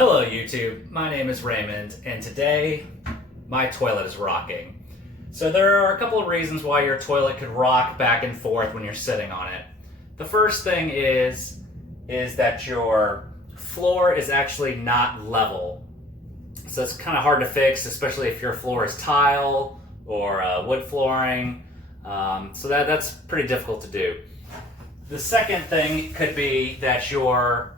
Hello YouTube, my name is Raymond, and today my toilet is rocking. So there are a couple of reasons why your toilet could rock back and forth when you're sitting on it. The first thing is that your floor is actually not level. So it's kind of hard to fix, especially if your floor is tile or wood flooring. So that's pretty difficult to do. The second thing could be that your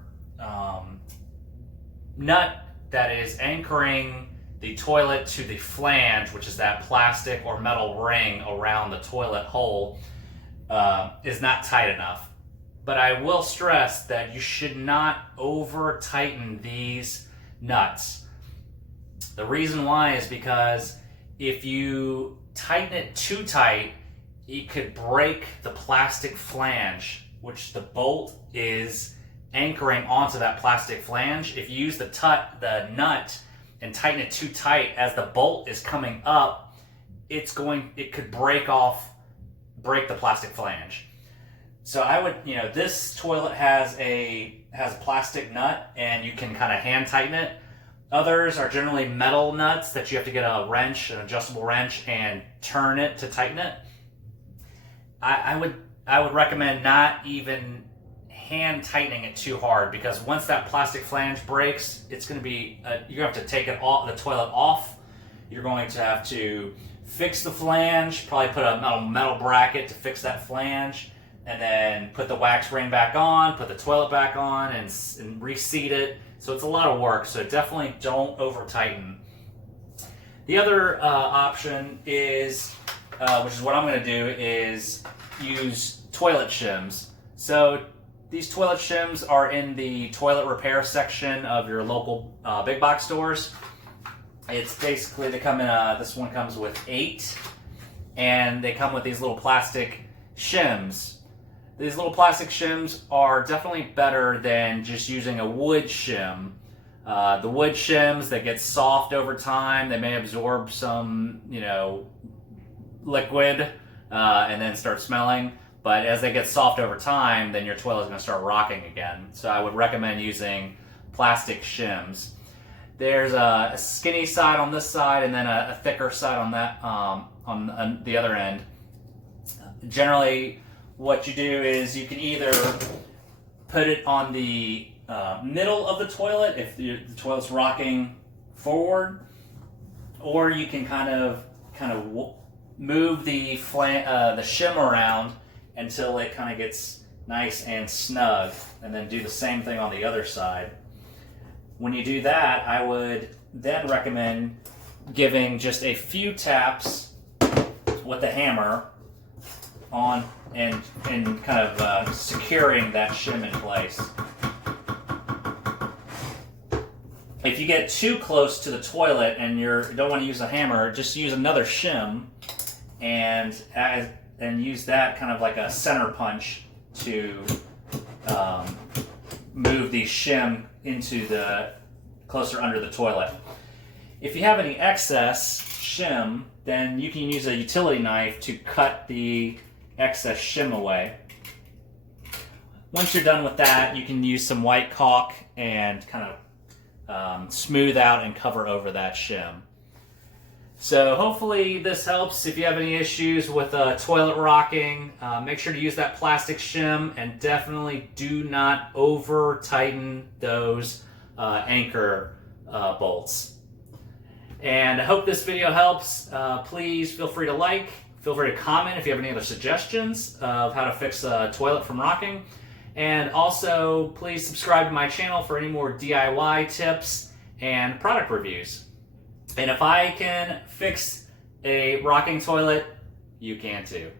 nut that is anchoring the toilet to the flange, which is that plastic or metal ring around the toilet hole, is not tight enough. But I will stress that you should not over tighten these nuts. The reason why is because if you tighten it too tight, it could break the plastic flange, which the bolt is anchoring onto that plastic flange. If you use the nut and tighten it too tight as the bolt is coming up, it could break the plastic flange. So I would, this toilet has a plastic nut and you can kind of hand tighten it. Others are generally metal nuts that you have to get a wrench, an adjustable wrench, and turn it to tighten it. I would recommend not even hand tightening it too hard, because once that plastic flange breaks, it's going to be you're going to have to take the toilet off. You're going to have to fix the flange, probably put a metal bracket to fix that flange, and then put the wax ring back on, put the toilet back on, and reseat it. So it's a lot of work. So definitely don't over tighten. The other option is, which is what I'm going to do, is use toilet shims. So these toilet shims are in the toilet repair section of your local big box stores. It's basically, they come in, this one comes with 8, and they come with these little plastic shims. These little plastic shims are definitely better than just using a wood shim. The wood shims, they get soft over time. They may absorb some, liquid and then start smelling. But as they get soft over time, then your toilet is going to start rocking again. So I would recommend using plastic shims. There's a skinny side on this side, and then a thicker side on that on the other end. Generally, what you do is you can either put it on the middle of the toilet if the toilet's rocking forward, or you can kind of move the shim around until it kind of gets nice and snug, and then do the same thing on the other side. When you do that, I would then recommend giving just a few taps with the hammer on and kind of securing that shim in place. If you get too close to the toilet and you don't want to use a hammer, just use another shim and use that kind of like a center punch to move the shim into the closer under the toilet. If you have any excess shim, then you can use a utility knife to cut the excess shim away. Once you're done with that, you can use some white caulk and kind of smooth out and cover over that shim. So hopefully this helps. If you have any issues with toilet rocking, make sure to use that plastic shim, and definitely do not over tighten those anchor bolts. And I hope this video helps. Please feel free to feel free to comment if you have any other suggestions of how to fix a toilet from rocking. And also, please subscribe to my channel for any more DIY tips and product reviews. And if I can fix a rocking toilet, you can too.